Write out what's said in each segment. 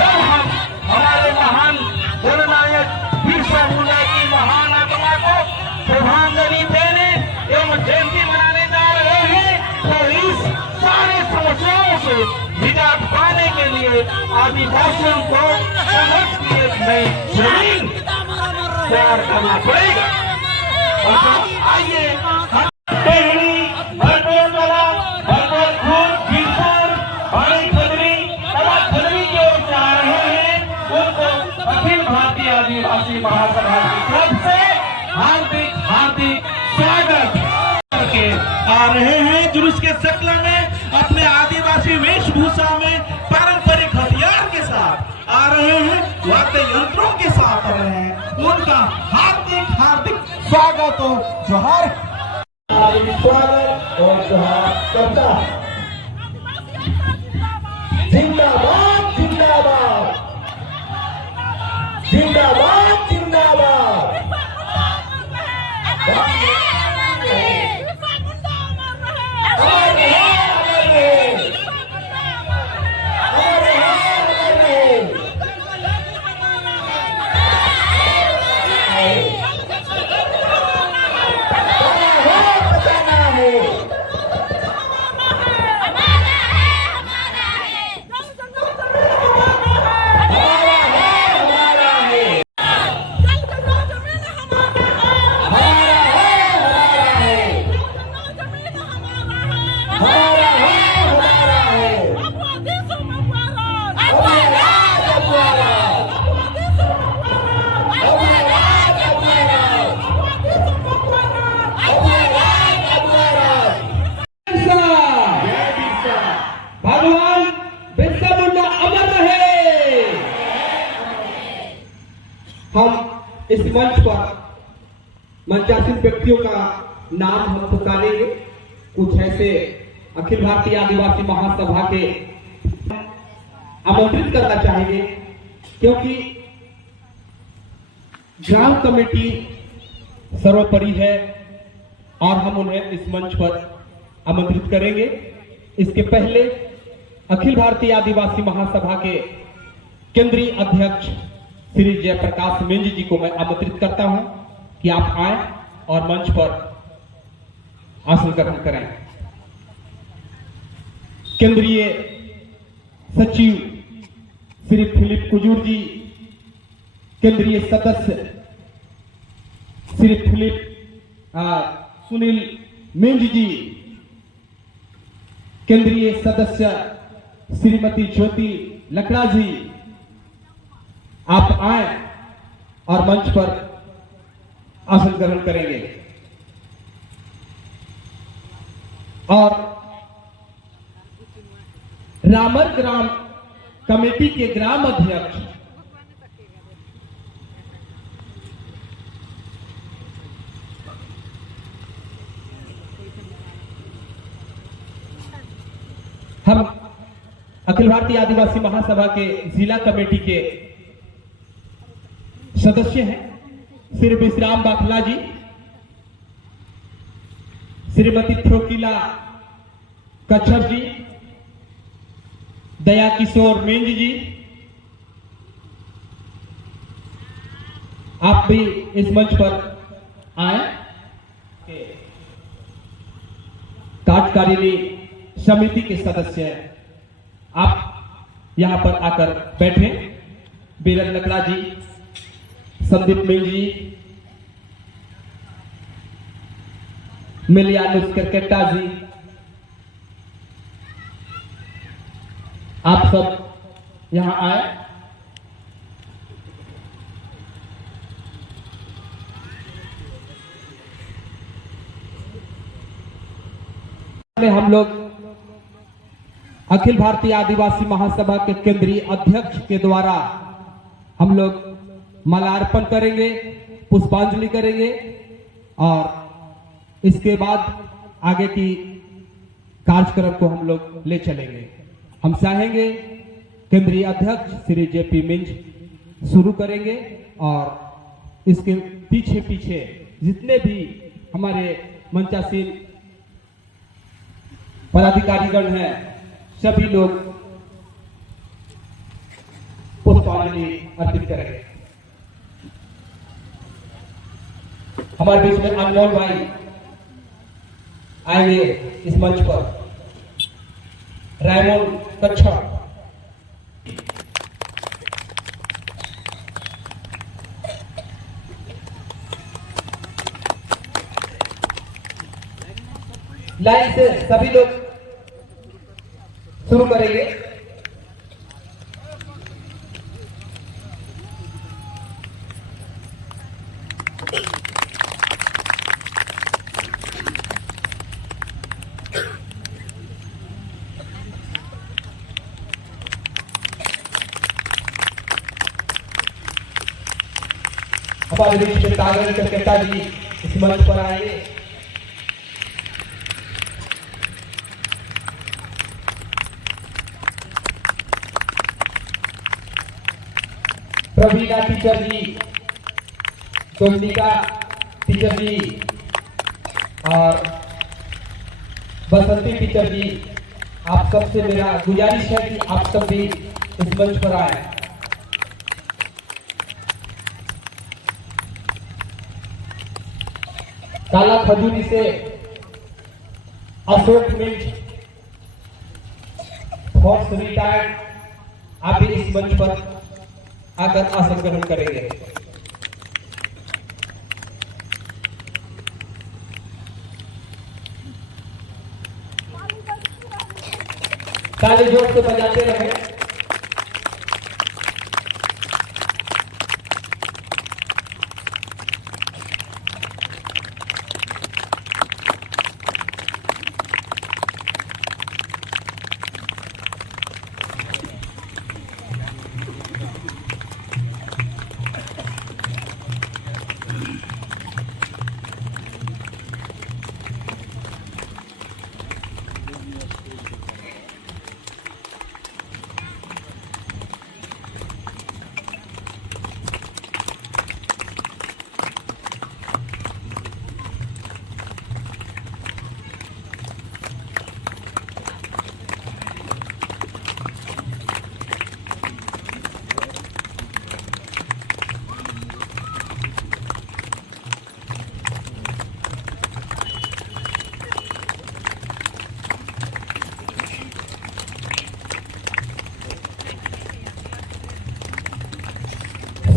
जब हम हमारे महान जननायक बिरसा मुंडा की महान आत्मा को श्रद्धांजलि देने एवं जयंती मनाने जा रहे हैं, तो इस सारे समस्याओं से निजात पाने के लिए आदिवासियों को संघर्ष की एक नई जमीन तैयार करना पड़ेगा। आइए आदिवासी महासभा की तरफ से हार्दिक हार्दिक स्वागत करके आ रहे हैं। जुलूस के शक्ल में अपने आदिवासी वेशभूषा में पारंपरिक हथियार के साथ आ रहे हैं, वाद्य यंत्रों के साथ आ रहे हैं। उनका हार्दिक हार्दिक स्वागत और जोहार स्वागत और जोहार करता है। जिंदाबाद जिंदाबाद जिंदाबाद जिंदाबाद। हम इस मंच पर मंचासीन व्यक्तियों का नाम हम पुकारेंगे। कुछ ऐसे अखिल भारतीय आदिवासी महासभा के आमंत्रित करना चाहेंगे, क्योंकि ग्राम कमेटी सर्वोपरि है और हम उन्हें इस मंच पर आमंत्रित करेंगे। इसके पहले अखिल भारतीय आदिवासी महासभा के केंद्रीय अध्यक्ष श्री जयप्रकाश मिंज जी को मैं आमंत्रित करता हूं कि आप आए और मंच पर आसन ग्रहण करें। केंद्रीय सचिव श्री फिलिप कुजूर जी, केंद्रीय सदस्य श्री सुनील मिंज जी, केंद्रीय सदस्य श्रीमती ज्योति लकड़ा जी, आप आए और मंच पर आसन ग्रहण करेंगे। और रामर ग्राम कमेटी के ग्राम अध्यक्ष हम अखिल भारतीय आदिवासी महासभा के जिला कमेटी के सदस्य हैं श्री विश्राम बाखला जी, श्रीमती थ्रोकिला कच्छर जी, दया किशोर मिंज जी, आप भी इस मंच पर आए। कार्यकारिणी समिति के सदस्य हैं, आप यहां पर आकर बैठे। बीरन लकड़ा जी, संदीप मिंज जी, मिलियानुस करकेटा जी, आप सब यहां आए। हम लोग अखिल भारतीय आदिवासी महासभा के केंद्रीय अध्यक्ष के द्वारा हम लोग माल्यार्पण करेंगे, पुष्पांजलि करेंगे और इसके बाद आगे की कार्यक्रम को हम लोग ले चलेंगे। हम चाहेंगे केंद्रीय अध्यक्ष श्री जेपी मिंज शुरू करेंगे और इसके पीछे पीछे जितने भी हमारे मंचासीन पदाधिकारीगण हैं, सभी लोग पुष्पांजलि अर्पित करेंगे। हमारे बीच में अनमोल भाई आएंगे इस मंच पर। रायमोन कच्छप, लाइन से सभी लोग शुरू करेंगे। हमारे बीच में कागज कलकत्ता जी इस मंच पर आएंगे। प्रवीणा टीचर जी, डोमिनिका टीचर जी और बसंती टीचर जी, आप सबसे मेरा गुजारिश है कि आप सब भी इस मंच पर आए। काला खजूरी से अशोक मिंट, फोर्स रिटायर्ड, आप भी इस मंच पर आकर आसन ग्रहण करेंगे। ताली जोर से बजाते रहे।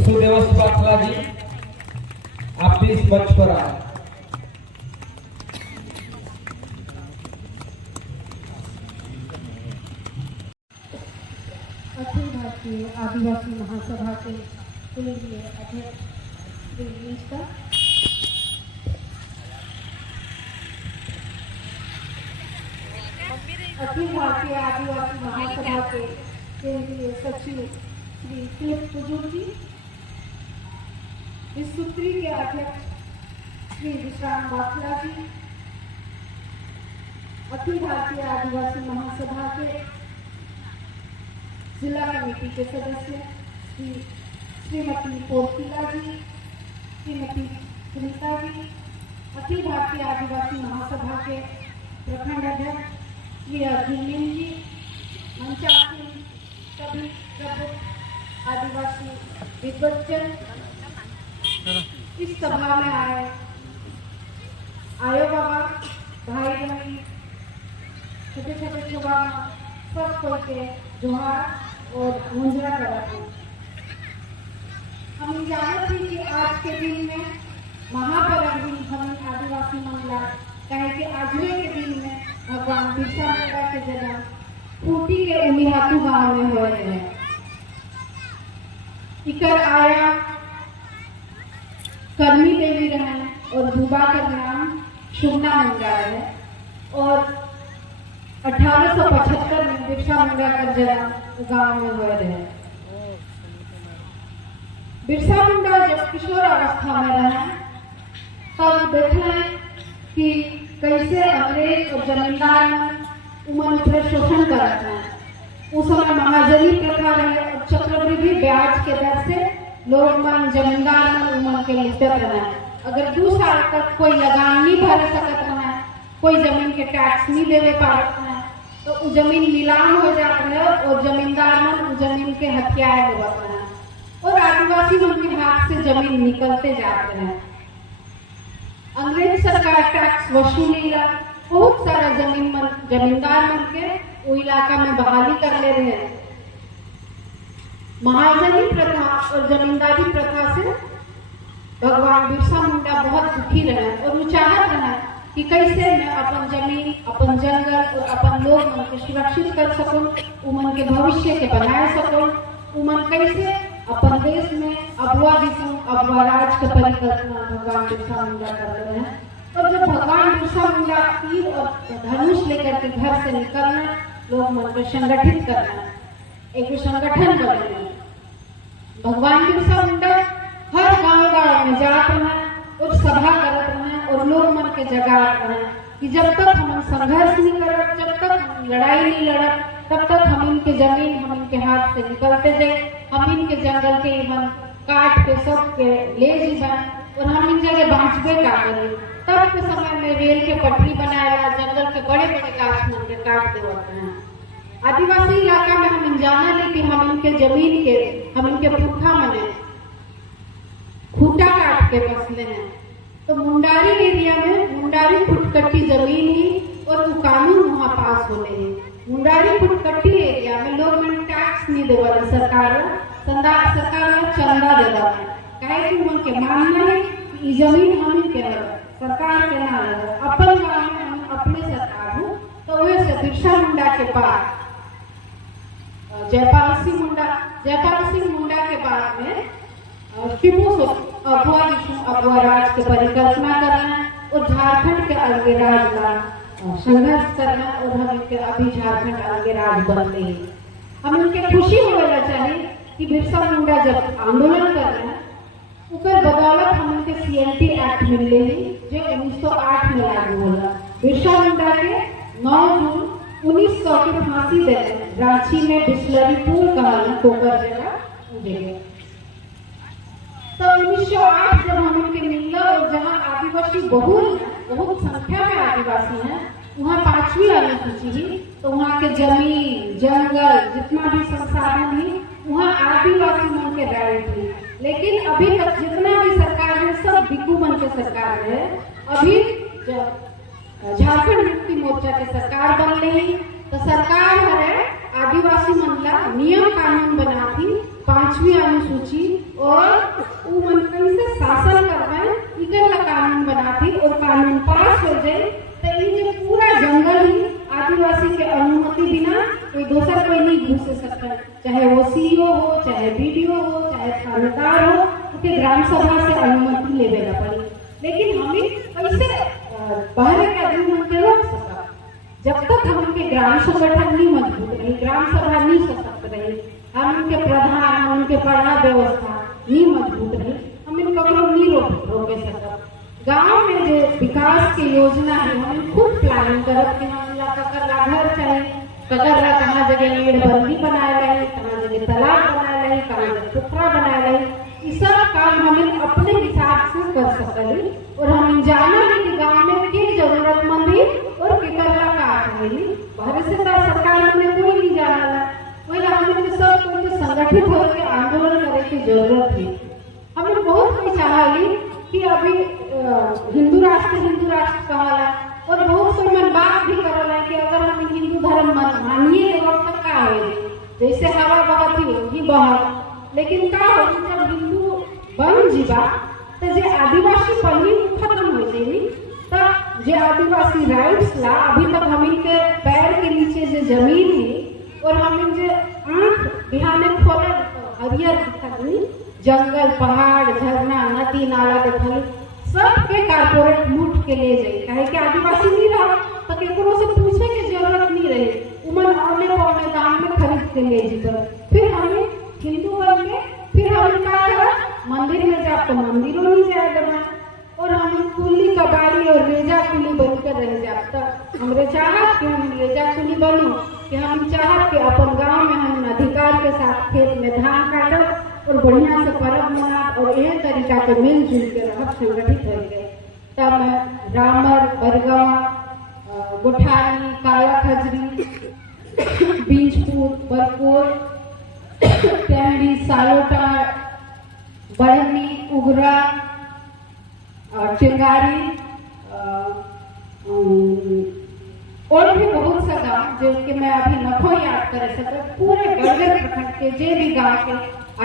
सुदेव पाठला जी, आप भी इस मंच पर आए। अखिल भारतीय आदिवासी महासभा के केंद्रीय अध्यक्ष श्री मिश्रा, अखिल भारतीय आदिवासी महासभा के केंद्रीय सचिव श्री फिलिप कुजूर जी, विश्वसूत्री के अध्यक्ष श्री विश्राम बाखला जी, अखिल भारतीय आदिवासी महासभा के जिला कमेटी के सदस्य श्रीमती पोर्तिला जी, श्रीमती सुनीता जी, अखिल भारतीय आदिवासी महासभा के प्रखंड अध्यक्ष श्री अर्जुन जी, मंचासीन सभी प्रबुद्ध आदिवासी विद्वज्जन, इस सभा में आयो बाबा, भाई बहन, छोटे छोटे छुआ, सब कोई के जोहार और मुंजरा कराते। हम जानते हैं कि आज के दिन में महापर्व दिन हम आदिवासी महिला कहे कि आज के दिन में भगवान बिरसा मुंडा के जन्म खूंटी के उमिहातू गांव में हुए हैं। इकर आया कर्मी देवी रहन और भूबा का नाम शुभना मुंडा है और 1875 में बिरसा मुंडा का जन्म गांव में हुए रहे। बिरसा मुंडा जब किशोर अवस्था में रहे तब देखे कि कैसे अंग्रेज और जमींदार उमन पर शोषण करते हैं। उस समय महाजनी प्रथा रहे और चक्रवृद्धि ब्याज के दर से लोग मन जमींदार मन उमन के लुटत रहे। अगर 2 साल तक कोई लगान नहीं भर सकत रहे, कोई जमीन के टैक्स नहीं देवे पारत रहे, तो वो जमीन नीलाम हो जात रहे और जमींदार मन जमीन के हथियार लेवत हैं और आदिवासी मन के हाथ से जमीन निकलते जाते हैं। अंग्रेज सरकार टैक्स वसूली ला बहुत सारा जमींदार मन के वो इलाका में बहाली कर ले रहे हैं। महाजनी प्रथा और जमींदारी प्रथा से भगवान बिरसा मुंडा बहुत दुखी रहे और वो चाहत रहे कि कैसे मैं अपन जमीन, अपन जंगल और अपन लोग मन के सुरक्षित कर सकूं, उमन के भविष्य के बनाए सकूं, उमन कैसे अपन देश में अबुआ दिसों, अबुआ राज के परिकल्पना भगवान बिरसा मुंडा कर रहे हैं। और जब भगवान बिरसा मुंडा तीर और धनुष लेकर के घर से निकलना, लोग मन को संगठित करना, एक संगठन बनाना। भगवान बिरसा मुंडा हर गांव में जात रहे और सभा करत रहे और लोग मन के जगात रहे कि जब तक हम संघर्ष नहीं करत, जब तक हम लड़ाई नहीं लड़त, तब तक हम इनके जमीन हम इनके हाथ से निकलते जाए, हम इनके जंगल के मन काट के सब के ले जीवन और हम इन जगह बाँचबे का करें। तब के समय में रेल के पटरी बनाएगा, जंगल के बड़े बड़े गाछ मन के काट देते हैं। आदिवासी इलाका में हम जाना ले कि हम इनके जमीन के, हम इनके पुरखा मने खूटा काट के बसले हैं। तो मुंडारी एरिया में मुंडारी फुटकट्टी जमीन ही और वो कानून वहाँ पास हो रहे हैं। मुंडारी फुटकट्टी एरिया में लोग मन टैक्स नहीं देवा, सरकार चंदा देवा है, काहे कि उनके मानना है कि जमीन हम के सरकार के ना है, अपन गाँव में हम अपने सरकार हूँ। तो वैसे बिरसा मुंडा के पास जयपाल सिंह मुंडा के बाद में अबुआ राज के परिकल्पना करना और झारखंड के अलगे राज का संघर्ष करना और हम इनके अभी झारखंड अलगे राज बनते हैं। हम इनके खुशी होना चाहिए कि बिरसा मुंडा जब आंदोलन कर रहे हैं ऊपर बदौलत हम इनके CLT एक्ट मिले हैं जो 1908 में लागू होला। बिरसा मुंडा के 9 जून 1900 की फांसी दे रांची में बिस्लरी पुल कहानी टोकर जगह। तो 1908 जब हम इनके मिलना और जहाँ आदिवासी बहुत संख्या में आदिवासी हैं, वहाँ 5वीं अनुसूची ही, तो वहाँ के जमीन, जंगल, जितना भी संसाधन ही वहाँ आदिवासी मन के राइट थी। लेकिन अभी तक जितना भी सरकार है सब बिकू मन के सरकार है। अभी झारखंड मुक्ति मोर्चा के सरकार बन रही तो सरकार है आदिवासी मनला नियम कानून बना थी 5वीं अनुसूची और मन कैसे शासन करवाए इकला कानून बना थी और कानून पास हो जाए तो ये जो पूरा जंगल ही आदिवासी के अनुमति बिना कोई दूसरा कोई नहीं घुस सकता, चाहे वो CEO हो, चाहे BDO हो, चाहे थानेदार हो, उसके ग्राम सभा से अनुमति ले लेना पड़ी। लेकिन हमें कैसे बाहर के आदमी मन के रोक सका जब तक हम उनके ग्राम संगठन नहीं मजबूत रही, ग्राम सभा नहीं सशक्त रही, हम उनके प्रधान, हम उनके पढ़ा व्यवस्था नहीं मजबूत रही, हम इन कमरों नहीं रोके सकते। गांव में जो विकास की योजना है हमें खुद प्लानिंग करब कि हम ककर घर चाहिए, ककर कहाँ जगह मेड़बंदी बनाए रहे, कहाँ जगह तालाब बनाए रहे, कहाँ जगह पोखरा बनाए रहे, ये सब काम हमें अपने हिसाब से कर सकते और हम जाना है कि गाँव में के जरूरतमंद है और केकरला काट मिली भारत सरकार में कोई नहीं जाना वही हमें सब कोई संगठित होकर आंदोलन करे की जरूरत है। हमें बहुत कोई चाहली कि अभी हिंदू राष्ट्र कहाला और बहुत कोई मन बात भी करला कि अगर हम हिंदू धर्म मानिए तो तब का हो जैसे हवा बहती होगी बहत, लेकिन का हो जब हिंदू बन जीवा तो जे आदिवासी पहली खत्म हो जाएगी तो जे आदिवासी राइट्स ला अभी तक हम इनके पैर के नीचे जो जमीन है और हम इन जो आँख बिहाने खोले हरियर दिखनी जंगल, पहाड़, झरना, नदी, नाला देखली सबके कारपोरेट लूट के ले जाए, काहे कि आदिवासी नहीं रहा तो केकरो से पूछे की जरूरत नहीं रहे, उमन औने पौने दाम में खरीद के ले जीते। फिर हमें हिंदू बन के फिर हम क्या करा मंदिर में जा तो मंदिरों नहीं जाए देना और हम कुली कबाड़ी और रेजा कुली बनकर रह जाता। हमरे चाहत कि हम रेजा कुली बनो कि हम चाहत कि अपन गांव में हम अधिकार के साथ खेत में धान काटब और बढ़िया से पर्व मनाब और यह तरीका के मिलजुल के रह संगठित हो गए। तब रामर, बरगांव, गोठानी, काला खजरी, बीजपुर, बरकोर, सालोटा, बढ़नी, उगरा, चिंगारी और भी बहुत सा गाँव जो कि मैं अभी नखो याद कर सके। पूरे बड़गड़ प्रखंड के जे भी गाँव के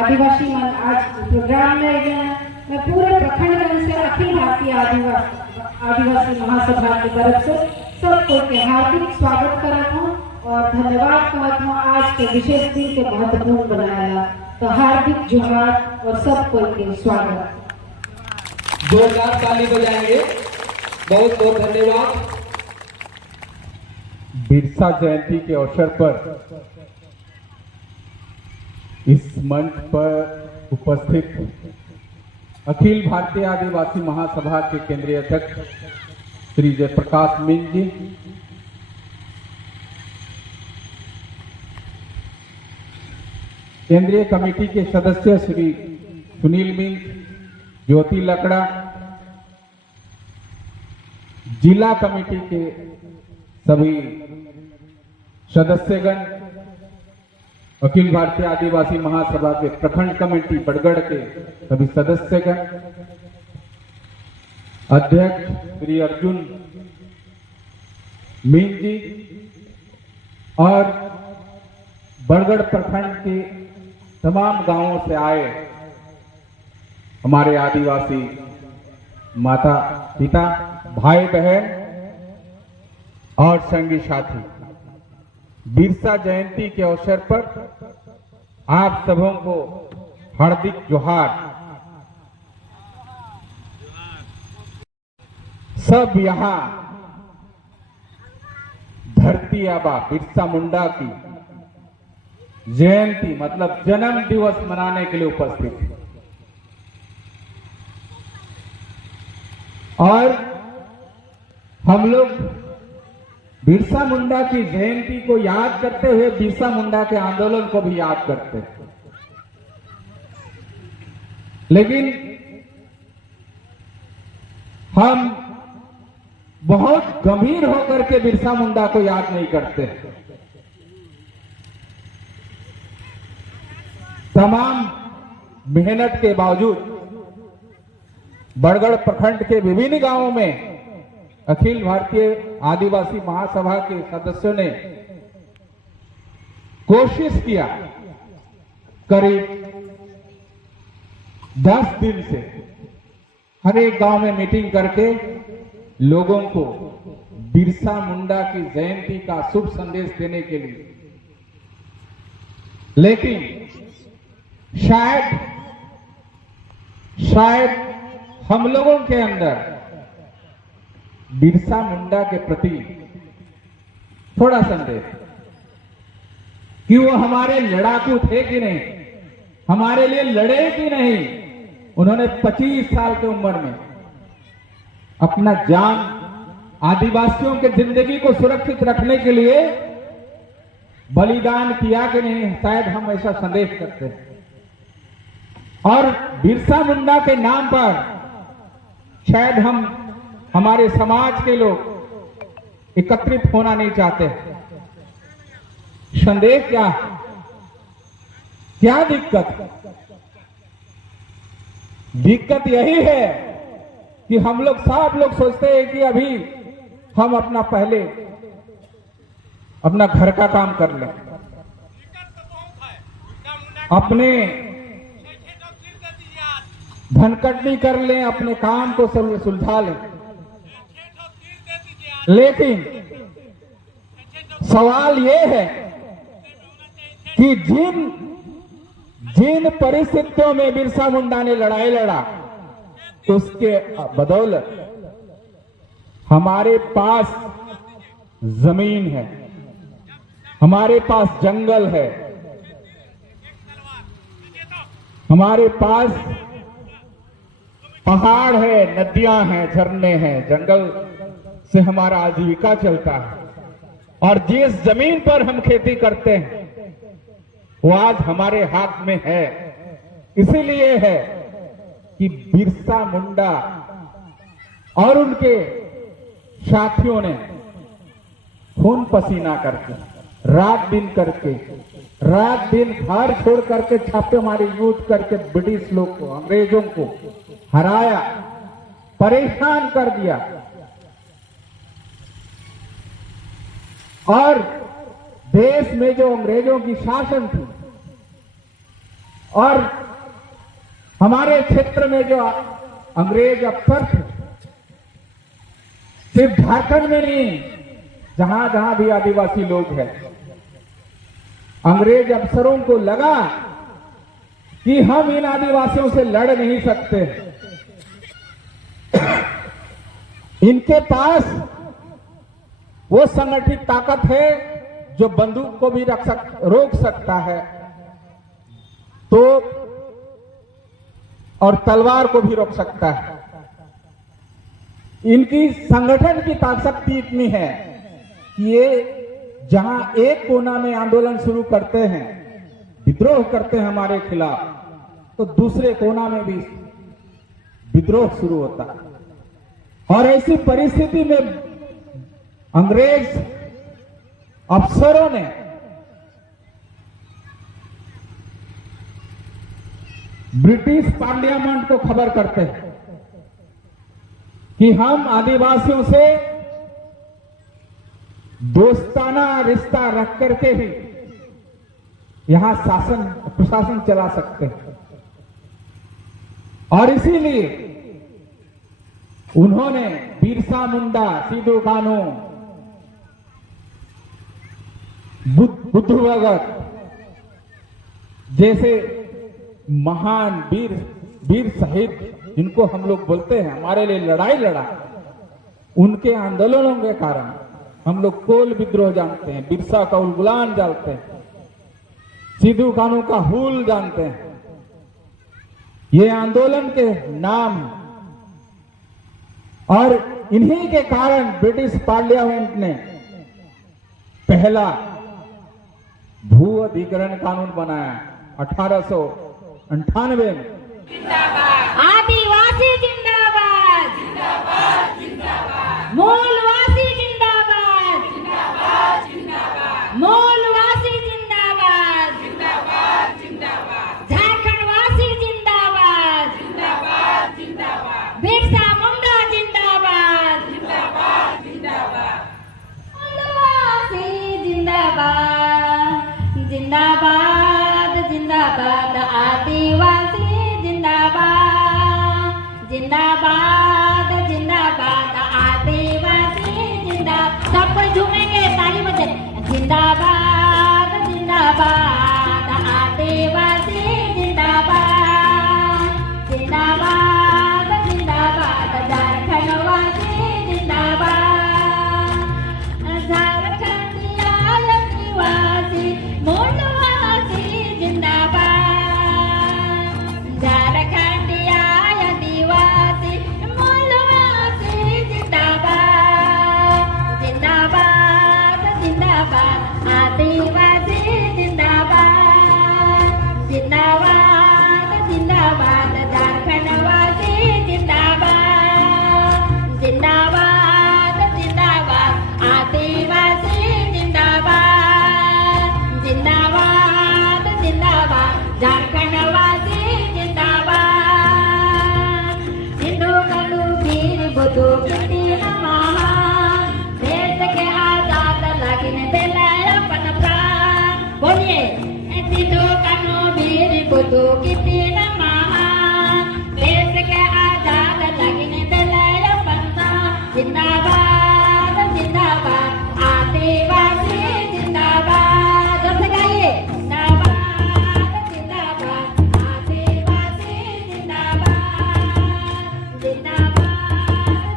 आदिवासी मन आज प्रोग्राम में गए हैं। मैं पूरे प्रखंड से अखिल भारतीय आदिवासी महासभा की तरफ से सबको के हार्दिक स्वागत करता हूँ और धन्यवाद कहता हूँ आज के विशेष दिन के महत्वपूर्ण बनाया। तो हार्दिक जोहार और सबको के स्वागत। जोरदार ताली बजाएंगे। बहुत बहुत धन्यवाद। बिरसा जयंती के अवसर पर इस मंच पर उपस्थित अखिल भारतीय आदिवासी महासभा के केंद्रीय अध्यक्ष श्री जयप्रकाश मीन जी, केंद्रीय कमेटी के सदस्य श्री सुनील मीन, ज्योति लकड़ा, जिला कमेटी के सभी सदस्यगण, अखिल भारतीय आदिवासी महासभा के प्रखंड कमेटी बड़गड़ के सभी सदस्यगण, अध्यक्ष श्री अर्जुन मीन जी और बड़गड़ प्रखंड के तमाम गांवों से आए हमारे आदिवासी माता पिता, भाई बहन और संगी साथी, बिरसा जयंती के अवसर पर आप सबों को हार्दिक जोहार। सब यहाँ धरती आबा बिरसा मुंडा की जयंती मतलब जन्म दिवस मनाने के लिए उपस्थित है और हम लोग बिरसा मुंडा की जयंती को याद करते हुए बिरसा मुंडा के आंदोलन को भी याद करते हैं। लेकिन हम बहुत गंभीर होकर के बिरसा मुंडा को याद नहीं करते। तमाम मेहनत के बावजूद बड़गड़ प्रखंड के विभिन्न गांवों में अखिल भारतीय आदिवासी महासभा के सदस्यों ने कोशिश किया, करीब 10 दिन से हर एक गांव में मीटिंग करके लोगों को बिरसा मुंडा की जयंती का शुभ संदेश देने के लिए। लेकिन शायद हम लोगों के अंदर बिरसा मुंडा के प्रति थोड़ा संदेह कि वो हमारे लड़ाकू थे कि नहीं, हमारे लिए लड़े कि नहीं। उन्होंने 25 साल की उम्र में अपना जान आदिवासियों के जिंदगी को सुरक्षित रखने के लिए बलिदान किया कि नहीं, शायद हम ऐसा संदेश करते हैं। और बिरसा मुंडा के नाम पर शायद हमारे समाज के लोग एकत्रित होना नहीं चाहते। संदेश क्या दिक्कत यही है कि हम लोग सब लोग सोचते हैं कि अभी हम अपना घर का काम कर लें, अपने धनकटनी कर लें, अपने काम को सुलझा लें। लेकिन सवाल यह है कि जिन परिस्थितियों में बिरसा मुंडा ने लड़ाई लड़ा, उसके बदौलत हमारे पास जमीन है, हमारे पास जंगल है, हमारे पास पहाड़ है, नदियां हैं, झरने हैं, जंगल से हमारा आजीविका चलता है। और जिस जमीन पर हम खेती करते हैं वो आज हमारे हाथ में है। इसीलिए है कि बिरसा मुंडा और उनके साथियों ने खून पसीना करके रात दिन करके, रात दिन घर छोड़ करके छापेमारी यूज करके ब्रिटिश लोग को, अंग्रेजों को हराया, परेशान कर दिया। और देश में जो अंग्रेजों की शासन थी और हमारे क्षेत्र में जो अंग्रेज अफसर थे, सिर्फ झारखंड में नहीं, जहां जहां भी आदिवासी लोग हैं, अंग्रेज अफसरों को लगा कि हम इन आदिवासियों से लड़ नहीं सकते, इनके पास वो संगठित ताकत है जो बंदूक को भी रोक सकता है, तो और तलवार को भी रोक सकता है। इनकी संगठन की ताकत इतनी है कि ये जहां एक कोना में आंदोलन शुरू करते हैं, विद्रोह करते हैं हमारे खिलाफ, तो दूसरे कोना में भी विद्रोह शुरू होता है। और ऐसी परिस्थिति में अंग्रेज अफसरों ने ब्रिटिश पार्लियामेंट को खबर करते हैं कि हम आदिवासियों से दोस्ताना रिश्ता रख करके ही यहां प्रशासन चला सकते हैं। और इसीलिए उन्होंने बिरसा मुंडा, सिद्धू कान्हू, बुद्धू भगत जैसे महान वीर शहीद जिनको हम लोग बोलते हैं, हमारे लिए लड़ाई लड़ा, उनके आंदोलनों के कारण हम लोग कोल विद्रोह जानते हैं, बिरसा का उलगुलान जानते हैं, सिद्धू कान्हू का हूल जानते हैं। ये आंदोलन के नाम, और इन्हीं के कारण ब्रिटिश पार्लियामेंट ने पहला भू अधिग्रहण कानून बनाया 1898 में। आदिवासी जिंदाबाद, मूलवासी जिंदाबाद, मूलवासी जिंदाबाद, झारखंडवासी जिंदाबाद, बिरसा मुंडा जिंदाबाद, मूलवासी जिंदाबाद, जिंदाबाद जिंदाबाद, आदिवासी जिंदाबाद, जिंदाबाद जिंदाबाद, आदिवासी जिंदाबाद। सब कोई झूमेंगे, ताली बजे। जिंदाबाद जिंदाबाद, आदिवासी जिंदाबाद, जिंदाबाद जिंदाबाद, झारखंडवासी जिंदाबाद, झारखंडिया आदिवासी मूलवासी जिंदाबाद, झारखंडिया आदिवासी मूलवासी जिंदाबाद, जिंदाबाद जिंदाबाद, आदिवासी जिंदाबाद, जिंदाबाद जिंदाबाद, झारखंडवासी जिंदाबाद, जिंदाबाद जिंदाबाद, आदिवासी जिंदाबाद, जिंदाबाद जिंदाबाद, झारखंडवासी जिंदाबाद। हिंदू कलू वीर बुद्धू कितनी महान, देश के आजाद लगने दिलाए अपन प्राण। बोलिए, हिंदू कलू वीर बुद्धू कितनी महान, देश के आजाद लगने दिलाए अपन प्राण। जिंदाबाद जिंदाबाद, आदिवासी जिंदाबाद। जब से गाइए, जिंदाबाद जिंदाबाद, आदिवासी जिंदाबाद, जिंदाबाद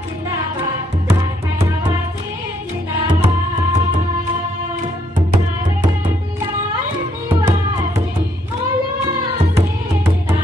जिंदाबाद, झारखंडवासी जिंदाबाद, झारखंडिया आदिवासी मूलवासी जिंदाबाद।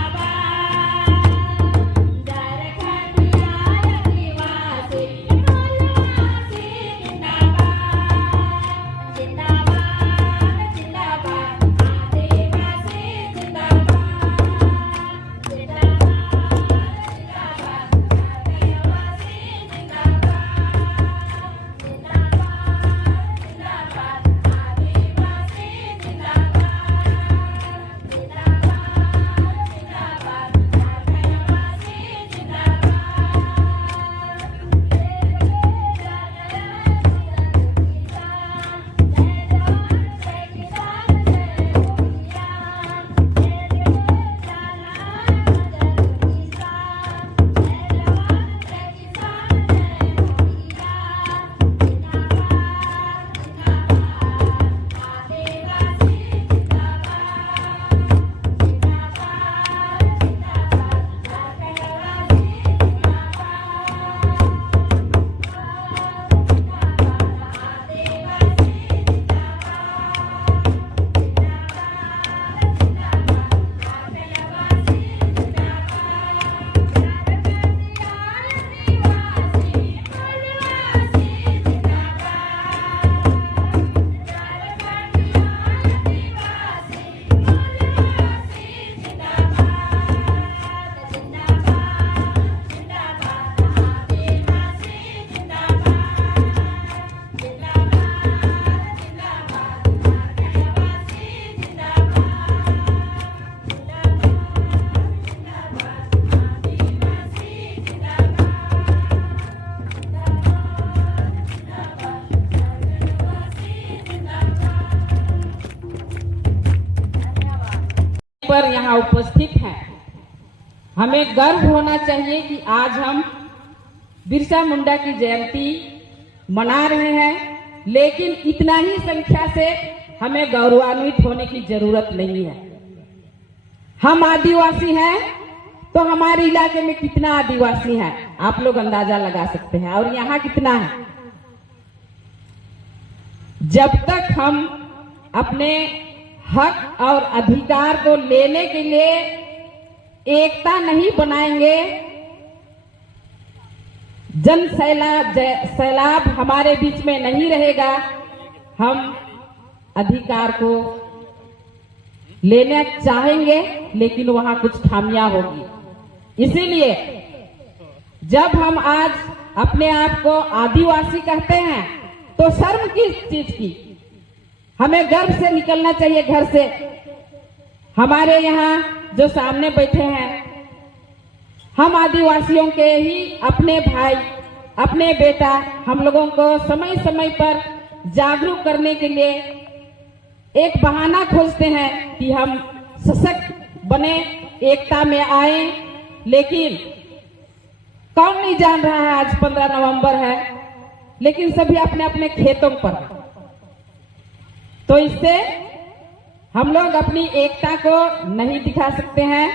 पर यहाँ उपस्थित हैं। हमें गर्व होना चाहिए कि आज हम बिरसा मुंडा की जयंती मना रहे हैं, लेकिन इतना ही संख्या से हमें गौरवान्वित होने की जरूरत नहीं है। हम आदिवासी हैं तो हमारे इलाके में कितना आदिवासी हैं आप लोग अंदाजा लगा सकते हैं, और यहाँ कितना है। जब तक हम अपने हक और अधिकार को लेने के लिए एकता नहीं बनाएंगे, जन सैलाब हमारे बीच में नहीं रहेगा, हम अधिकार को लेना चाहेंगे लेकिन वहां कुछ खामियां होगी। इसीलिए जब हम आज अपने आप को आदिवासी कहते हैं तो शर्म किस चीज की, हमें गर्व से निकलना चाहिए घर से। हमारे यहाँ जो सामने बैठे हैं, हम आदिवासियों के ही अपने भाई, अपने बेटा, हम लोगों को समय समय पर जागरूक करने के लिए एक बहाना खोजते हैं कि हम सशक्त बने, एकता में आए। लेकिन कौन नहीं जान रहा है आज 15 नवंबर है, लेकिन सभी अपने अपने खेतों पर। तो इससे हम लोग अपनी एकता को नहीं दिखा सकते हैं।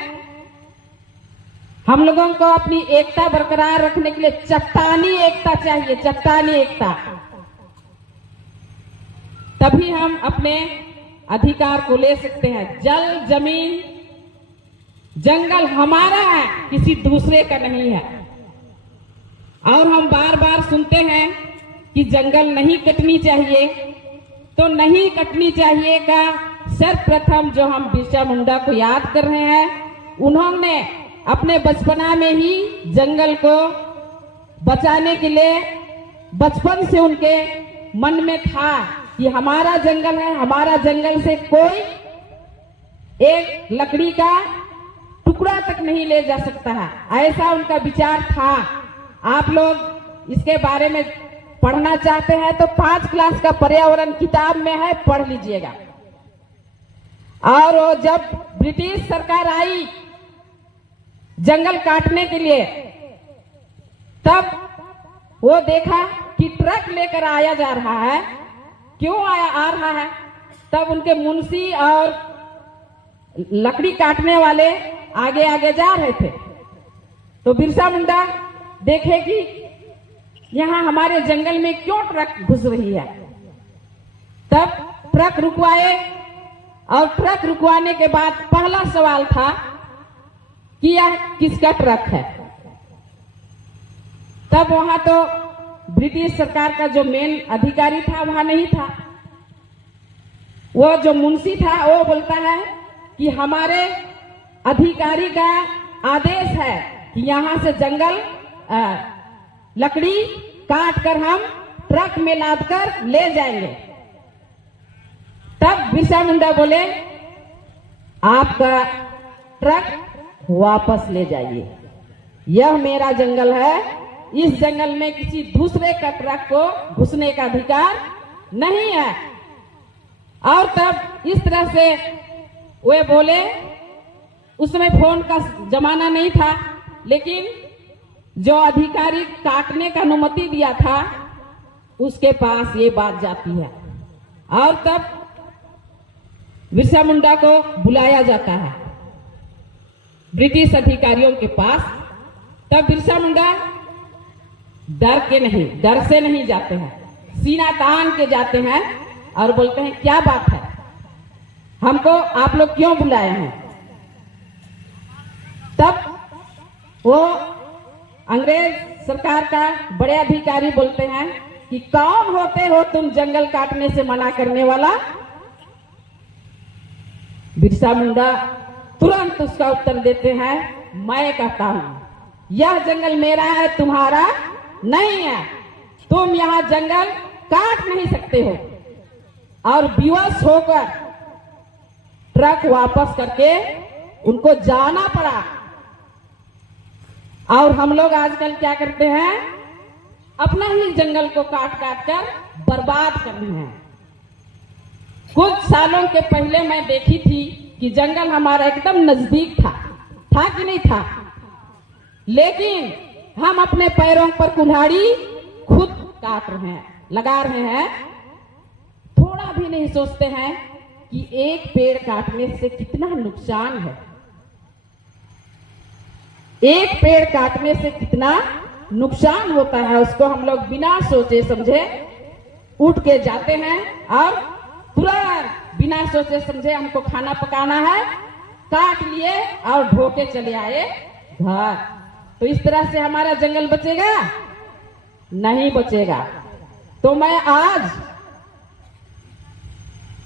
हम लोगों को अपनी एकता बरकरार रखने के लिए चट्टानी एकता चाहिए, चट्टानी एकता। तभी हम अपने अधिकार को ले सकते हैं। जल, जमीन, जंगल हमारा है, किसी दूसरे का नहीं है। और हम बार बार सुनते हैं कि जंगल नहीं कटनी चाहिए, तो नहीं कटनी चाहिए का सर्वप्रथम जो हम बिरसा मुंडा को याद कर रहे हैं, उन्होंने अपने बचपना में ही जंगल को बचाने के लिए बचपन से उनके मन में था कि हमारा जंगल है, हमारा जंगल से कोई एक लकड़ी का टुकड़ा तक नहीं ले जा सकता है, ऐसा उनका विचार था। आप लोग इसके बारे में पढ़ना चाहते हैं तो 5 क्लास का पर्यावरण किताब में है, पढ़ लीजिएगा। और वो जब ब्रिटिश सरकार आई जंगल काटने के लिए, तब वो देखा कि ट्रक लेकर आया जा रहा है, क्यों आ रहा है। तब उनके मुंशी और लकड़ी काटने वाले आगे आगे जा रहे थे, तो बिरसा मुंडा देखे कि यहाँ हमारे जंगल में क्यों ट्रक घुस रही है। तब ट्रक रुकवाए, और ट्रक रुकवाने के बाद पहला सवाल था कि यह किसका ट्रक है। तब वहां तो ब्रिटिश सरकार का जो मेन अधिकारी था वहां नहीं था, वो जो मुंशी था वो बोलता है कि हमारे अधिकारी का आदेश है कि यहाँ से जंगल लकड़ी काट कर हम ट्रक में लाद कर ले जाएंगे। तब बिरसा मुंडा बोले, आपका ट्रक वापस ले जाइए, यह मेरा जंगल है, इस जंगल में किसी दूसरे का ट्रक को घुसने का अधिकार नहीं है। और तब इस तरह से वे बोले, उस समय फोन का जमाना नहीं था, लेकिन जो अधिकारी काटने का अनुमति दिया था उसके पास ये बात जाती है, और तब बिरसा मुंडा को बुलाया जाता है ब्रिटिश अधिकारियों के पास। तब बिरसा मुंडा डर से नहीं जाते हैं, सीना तान के जाते हैं और बोलते हैं, क्या बात है, हमको आप लोग क्यों बुलाए हैं। तब वो अंग्रेज सरकार का बड़े अधिकारी बोलते हैं कि कौन होते हो तुम जंगल काटने से मना करने वाला। बिरसा मुंडा तुरंत उसका उत्तर देते हैं, मैं कहता हूं यह जंगल मेरा है, तुम्हारा नहीं है, तुम यहाँ जंगल काट नहीं सकते हो। और विवश होकर ट्रक वापस करके उनको जाना पड़ा। और हम लोग आजकल क्या करते हैं, अपना ही जंगल को काट काट कर बर्बाद करते हैं। कुछ सालों के पहले मैं देखी थी कि जंगल हमारा एकदम नजदीक था कि नहीं था, लेकिन हम अपने पैरों पर कुल्हाड़ी खुद काट रहे हैं, लगा रहे हैं। थोड़ा भी नहीं सोचते हैं कि एक पेड़ काटने से कितना नुकसान है, एक पेड़ काटने से कितना नुकसान होता है। उसको हम लोग बिना सोचे समझे उठ के जाते हैं और तुरंत बिना सोचे समझे हमको खाना पकाना है, काट लिए और ढो के चले आए घर। तो इस तरह से हमारा जंगल बचेगा? नहीं बचेगा। तो मैं आज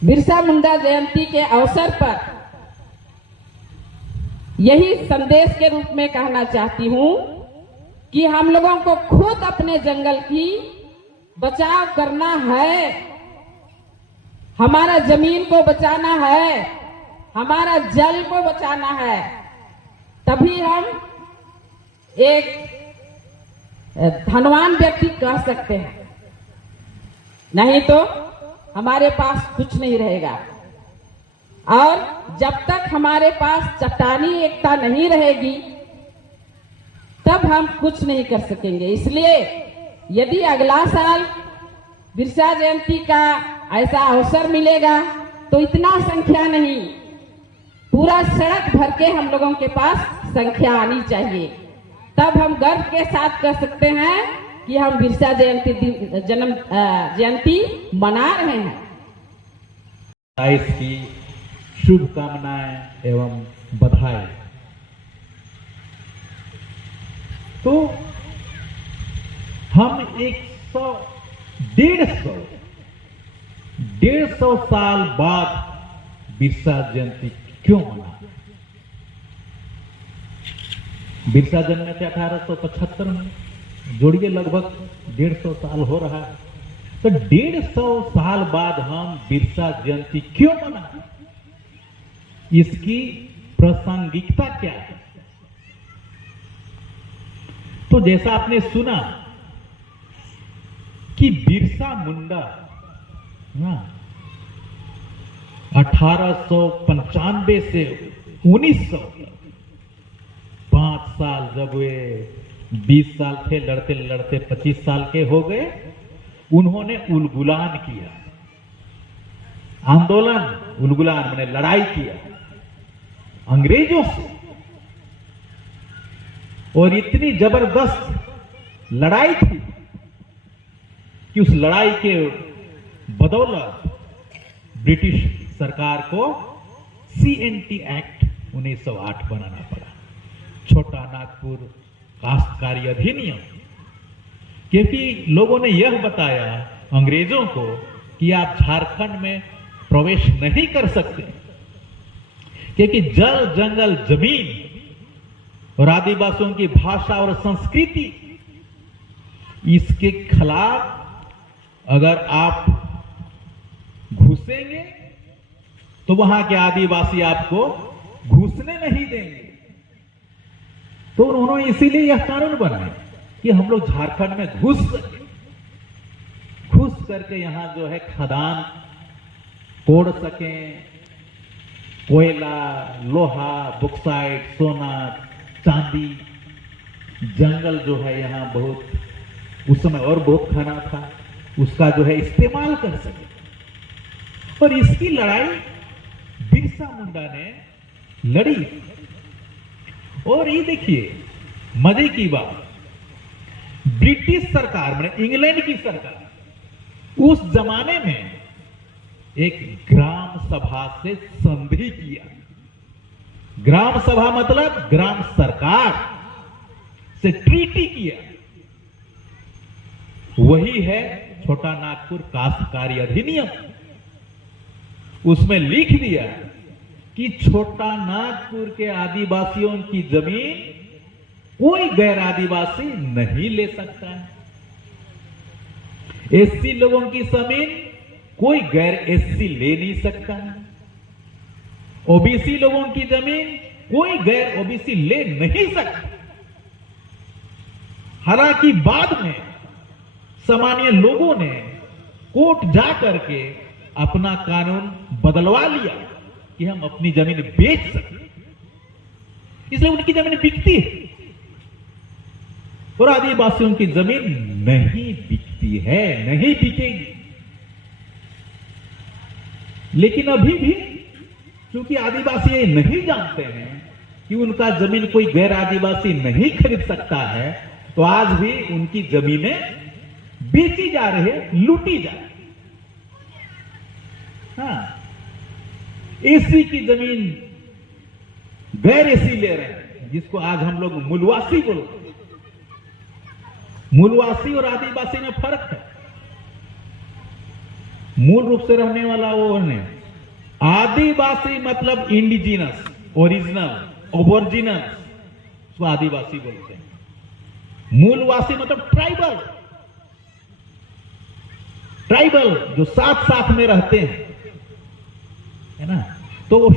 बिरसा मुंडा जयंती के अवसर पर यही संदेश के रूप में कहना चाहती हूं कि हम लोगों को खुद अपने जंगल की बचाव करना है, हमारा जमीन को बचाना है, हमारा जल को बचाना है, तभी हम एक धनवान व्यक्ति कह सकते हैं। नहीं तो हमारे पास कुछ नहीं रहेगा। और जब तक हमारे पास चट्टानी एकता नहीं रहेगी तब हम कुछ नहीं कर सकेंगे। इसलिए यदि अगला साल बिरसा जयंती का ऐसा अवसर मिलेगा तो इतना संख्या नहीं, पूरा सड़क भर के हम लोगों के पास संख्या आनी चाहिए। तब हम गर्व के साथ कह सकते हैं कि हम बिरसा जयंती मना रहे हैं। 27 की शुभकामनाएं एवं बधाई। तो हम 150 साल बाद बिरसा जयंती क्यों मना? बिरसा जन्मे थे 1875 में, जोड़िए लगभग 150 साल हो रहा है। तो 150 साल बाद हम बिरसा जयंती क्यों मना? इसकी प्रासंगिकता क्या है? तो जैसा आपने सुना कि बिरसा मुंडा 1895 से 1900 5 साल, जब वे 20 साल थे, लड़ते लड़ते 25 साल के हो गए, उन्होंने उलगुलान किया, आंदोलन, उलगुलान मैंने लड़ाई किया अंग्रेजों से। और इतनी जबरदस्त लड़ाई थी कि उस लड़ाई के बदौलत ब्रिटिश सरकार को CNT एक्ट 1908 बनाना पड़ा, छोटा नागपुर काश्तकारी अधिनियम। क्योंकि लोगों ने यह बताया अंग्रेजों को कि आप झारखंड में प्रवेश नहीं कर सकते, क्योंकि जल, जंगल, जमीन और आदिवासियों की भाषा और संस्कृति, इसके खिलाफ अगर आप घुसेंगे तो वहां के आदिवासी आपको घुसने नहीं देंगे। तो उन्होंने इसीलिए यह कानून बनाया कि हम लोग झारखंड में घुस सके, घुस करके यहां जो है खदान तोड़ सकें, कोयला, लोहा, बॉक्साइट, सोना, चांदी, जंगल जो है यहाँ बहुत उस समय और बहुत खाना था, उसका जो है इस्तेमाल कर सके। और इसकी लड़ाई बिरसा मुंडा ने लड़ी। और ये देखिए मजे की बात, ब्रिटिश सरकार में, इंग्लैंड की सरकार उस जमाने में एक ग्राम सभा से संधि किया। ग्राम सभा मतलब ग्राम सरकार से ट्रीटी किया। वही है छोटा नागपुर काश्तकारी अधिनियम। उसमें लिख दिया कि छोटा नागपुर के आदिवासियों की जमीन कोई गैर आदिवासी नहीं ले सकता है। एससी लोगों की जमीन कोई गैर एससी ले नहीं सकता है। ओबीसी लोगों की जमीन कोई गैर ओबीसी ले नहीं सकता। हालांकि बाद में सामान्य लोगों ने कोर्ट जा करके अपना कानून बदलवा लिया कि हम अपनी जमीन बेच सकें, इसलिए उनकी जमीन बिकती है और आदिवासियों की जमीन नहीं बिकती है, नहीं बिकेगी। लेकिन अभी भी क्योंकि आदिवासी ये नहीं जानते हैं कि उनका जमीन कोई गैर आदिवासी नहीं खरीद सकता है, तो आज भी उनकी जमीनें बेची जा रही है, लूटी जा रही है। हाँ, एसी की जमीन गैर एसी ले रहे हैं, जिसको आज हम लोग मूलवासी बोलते हैं। मूलवासी और आदिवासी में फर्क है। मूल रूप से रहने वाला वो है, आदिवासी मतलब इंडिजिनस, ओरिजिनल, ओबोर्जिनल, उसको आदिवासी बोलते हैं। मूलवासी मतलब ट्राइबल, ट्राइबल जो साथ साथ में रहते हैं, है ना। तो वो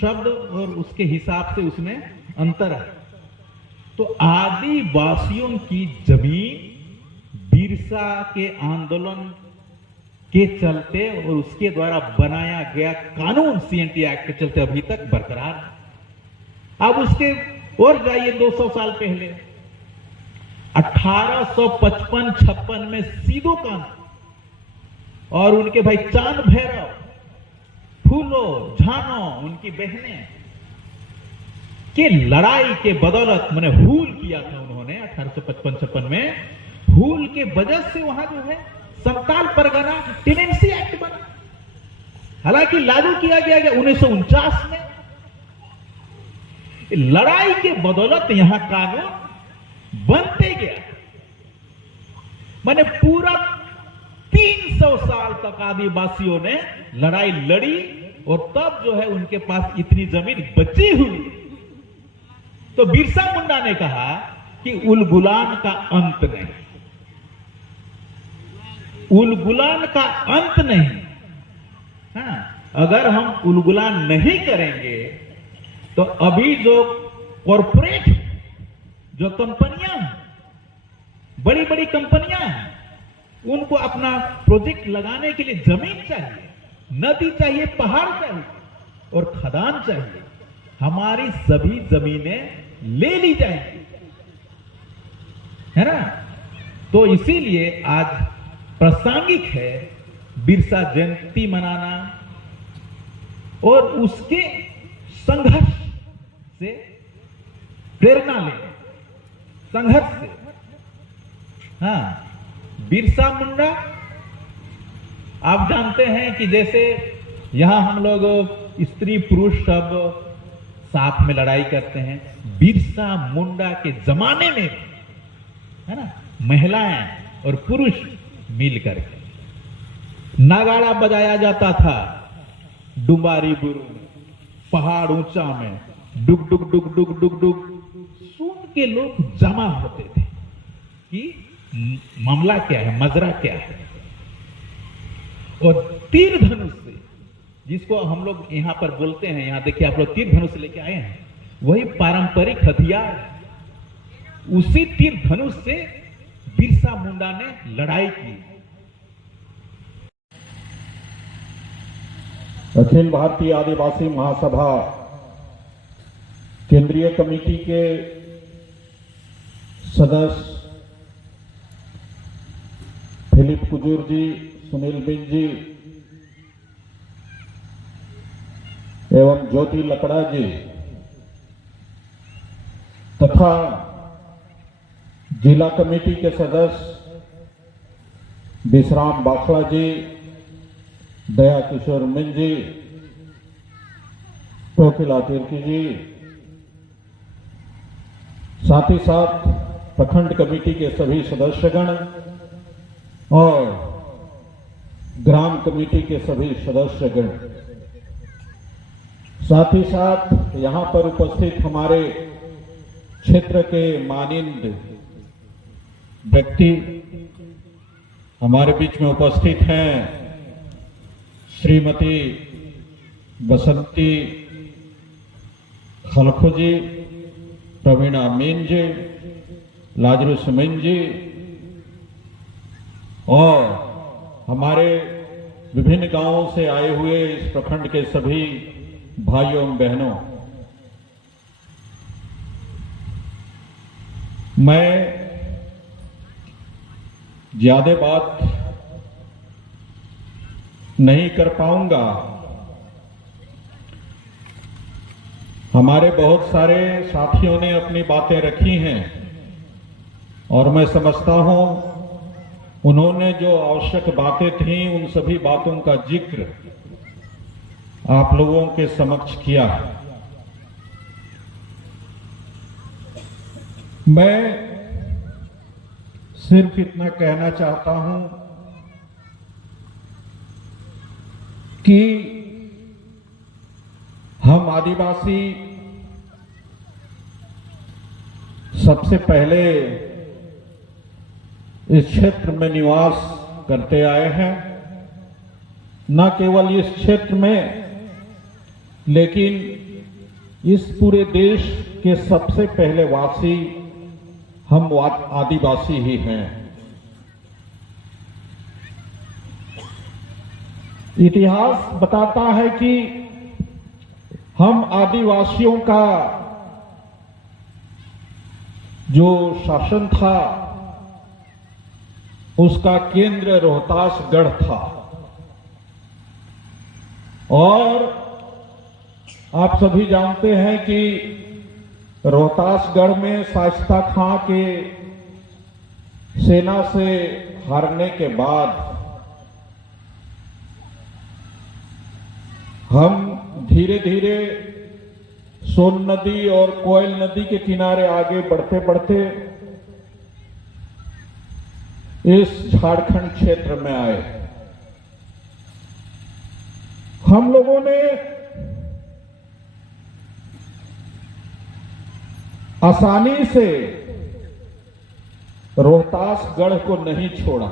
शब्द और उसके हिसाब से उसमें अंतर है। तो आदिवासियों की जमीन बिरसा के आंदोलन के चलते और उसके द्वारा बनाया गया कानून CNT एक्ट के चलते अभी तक बरकरार है। अब उसके और जाइए 200 साल पहले 1855-56 में सीधो कानून और उनके भाई चांद भैरव, फूलो, झानो, उनकी बहनें के लड़ाई के बदौलत मैंने हुल किया था उन्होंने 1855-56 में। हुल के वजह से वहां जो है संताल परगना टेनेंसी एक्ट बना, हालांकि लागू किया गया 1949 में। लड़ाई के बदौलत यहां कानून बनते गया। मैंने पूरा 300 साल तक आदिवासियों ने लड़ाई लड़ी और तब जो है उनके पास इतनी जमीन बची हुई। तो बिरसा मुंडा ने कहा कि उलगुलान का अंत नहीं, उलगुलान का अंत नहीं। हाँ, अगर हम उलगुलान नहीं करेंगे तो अभी जो कॉरपोरेट जो कंपनियां, बड़ी बड़ी कंपनियां हैं, उनको अपना प्रोजेक्ट लगाने के लिए जमीन चाहिए, नदी चाहिए, पहाड़ चाहिए और खदान चाहिए। हमारी सभी जमीनें ले ली जाएंगी, है ना। तो इसीलिए आज प्रासंगिक है बिरसा जयंती मनाना और उसके संघर्ष से प्रेरणा लेना, संघर्ष से। हाँ, बिरसा मुंडा आप जानते हैं कि जैसे यहां हम लोग स्त्री पुरुष सब साथ में लड़ाई करते हैं, बिरसा मुंडा के जमाने में, है ना, महिलाएं और पुरुष मिलकर के नगाड़ा बजाया जाता था डुबारी बुरु में, पहाड़ ऊंचा में, डुग डुग डुग डुग डुग डुग। सुन के लोग जमा होते थे कि मामला क्या है, मजरा क्या है। और तीर धनुष से, जिसको हम लोग यहां पर बोलते हैं, यहां देखिए आप लोग तीर धनुष लेके आए हैं, वही पारंपरिक हथियार है। उसी तीर धनुष से बिरसा मुंडा ने लड़ाई की। अखिल भारतीय आदिवासी महासभा केंद्रीय कमेटी के सदस्य फिलिप कुजूर जी, सुनील बिन जी एवं ज्योति लकड़ा जी तथा जिला कमेटी के सदस्य विश्राम बाखड़ा जी, दया किशोर मिन जी, कोकिला तिर्की जी, साथ ही साथ प्रखंड कमेटी के सभी सदस्यगण और ग्राम कमेटी के सभी सदस्यगण, साथ ही साथ यहां पर उपस्थित हमारे क्षेत्र के मानिंद व्यक्ति हमारे बीच में उपस्थित हैं, श्रीमती बसंती खलखो जी, प्रवीणा मीन जी, लाजरूस मीन जी और हमारे विभिन्न गांवों से आए हुए इस प्रखंड के सभी भाइयों एवं बहनों, मैं ज्यादा बात नहीं कर पाऊंगा। हमारे बहुत सारे साथियों ने अपनी बातें रखी हैं और मैं समझता हूं उन्होंने जो आवश्यक बातें थीं उन सभी बातों का जिक्र आप लोगों के समक्ष किया। मैं सिर्फ इतना कहना चाहता हूं कि हम आदिवासी सबसे पहले इस क्षेत्र में निवास करते आए हैं। न केवल इस क्षेत्र में लेकिन इस पूरे देश के सबसे पहले वासी हम आदिवासी ही हैं। इतिहास बताता है कि हम आदिवासियों का जो शासन था उसका केंद्र रोहतासगढ़ था और आप सभी जानते हैं कि रोहतासगढ़ में शाइस्ता खां के सेना से हारने के बाद हम धीरे धीरे सोन नदी और कोयल नदी के किनारे आगे बढ़ते बढ़ते इस झारखंड क्षेत्र में आए। हम लोगों ने आसानी से रोहतासगढ़ को नहीं छोड़ा।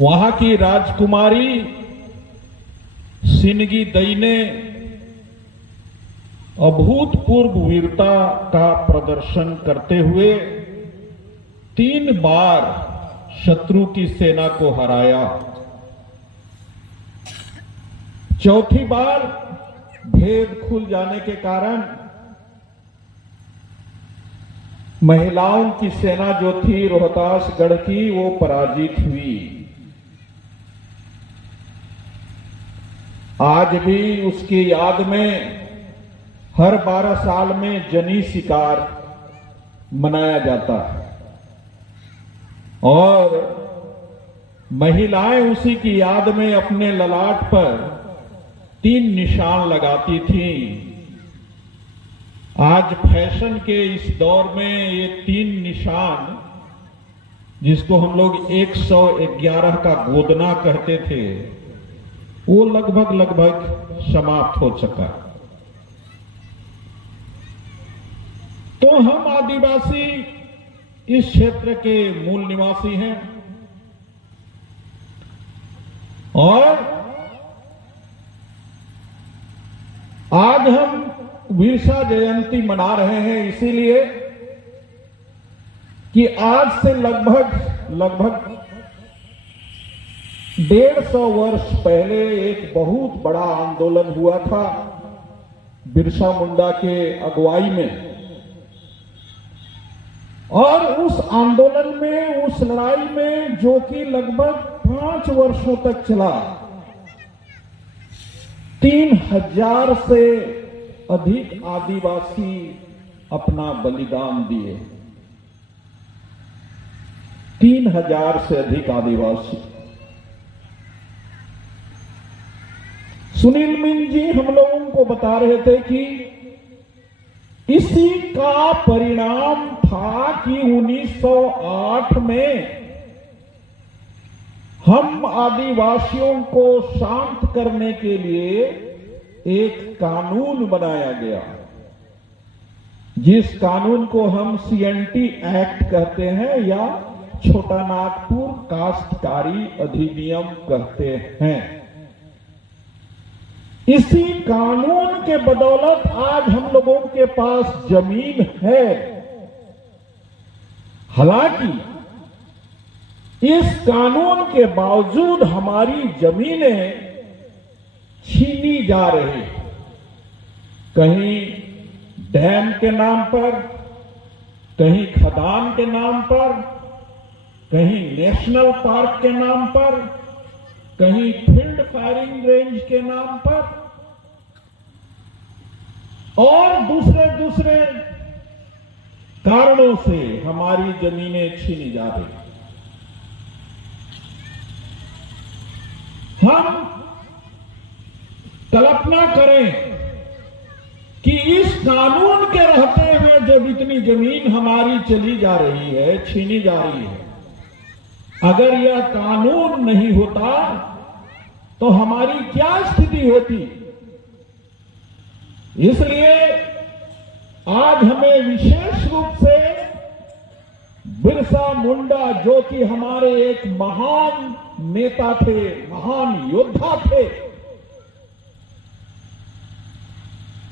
वहां की राजकुमारी सिनगी दई ने अभूतपूर्व वीरता का प्रदर्शन करते हुए 3 बार शत्रु की सेना को हराया। चौथी बार भेद खुल जाने के कारण महिलाओं की सेना जो थी रोहतासगढ़ की वो पराजित हुई। आज भी उसकी याद में हर 12 साल में जनी शिकार मनाया जाता है और महिलाएं उसी की याद में अपने ललाट पर 3 निशान लगाती थीं। आज फैशन के इस दौर में ये 3 निशान, जिसको हम लोग 111 का गोदना कहते थे, वो लगभग समाप्त हो चुका। तो हम आदिवासी इस क्षेत्र के मूल निवासी हैं और आज हम बिरसा जयंती मना रहे हैं इसीलिए कि आज से लगभग 150 वर्ष पहले एक बहुत बड़ा आंदोलन हुआ था बिरसा मुंडा के अगुवाई में और उस आंदोलन में, उस लड़ाई में जो कि लगभग 5 वर्षों तक चला, 3000 से अधिक आदिवासी अपना बलिदान दिए। 3000 से अधिक आदिवासी। सुनील मिंज जी हम लोगों को बता रहे थे कि इसी का परिणाम था कि 1908 में हम आदिवासियों को शांत करने के लिए एक कानून बनाया गया, जिस कानून को हम CNT एक्ट कहते हैं या छोटा नागपुर काश्तकारी अधिनियम कहते हैं। इसी कानून के बदौलत आज हम लोगों के पास जमीन है। हालांकि इस कानून के बावजूद हमारी जमीनें छीनी जा रही है। कहीं डैम के नाम पर, कहीं खदान के नाम पर, कहीं नेशनल पार्क के नाम पर, कहीं फील्ड फायरिंग रेंज के नाम पर और दूसरे कारणों से हमारी जमीनें छीनी जा रही। हम कल्पना करें कि इस कानून के रहते हुए जब इतनी जमीन हमारी चली जा रही है, छीनी जा रही है, अगर यह कानून नहीं होता तो हमारी क्या स्थिति होती। इसलिए आज हमें विशेष रूप से बिरसा मुंडा, जो कि हमारे एक महान नेता थे, महान योद्धा थे,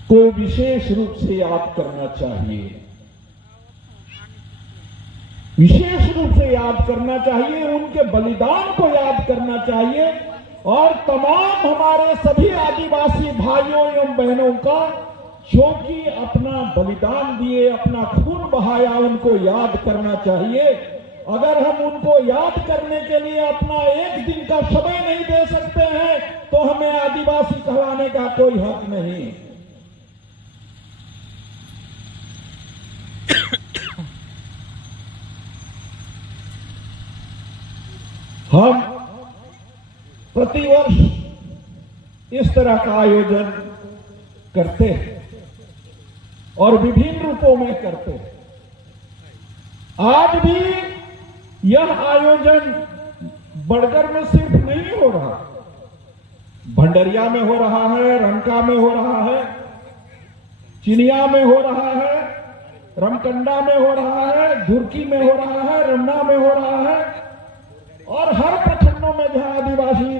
को विशेष रूप से याद करना चाहिए। विशेष रूप से याद करना चाहिए, उनके बलिदान को याद करना चाहिए और तमाम हमारे सभी आदिवासी भाइयों एवं बहनों का जो कि अपना बलिदान दिए, अपना खून बहाया, उनको याद करना चाहिए। अगर हम उनको याद करने के लिए अपना एक दिन का समय नहीं दे सकते हैं तो हमें आदिवासी कहलाने का कोई हक नहीं। हम प्रतिवर्ष इस तरह का आयोजन करते हैं और विभिन्न रूपों में करते हैं। आज भी यह आयोजन बड़गर में सिर्फ नहीं हो रहा, भंडरिया में हो रहा है, रंका में हो रहा है, चिनिया में हो रहा है, रमकंडा में हो रहा है, धुरकी में हो रहा है, रमना में हो रहा है और हर प्रखंडों में जहां आदिवासी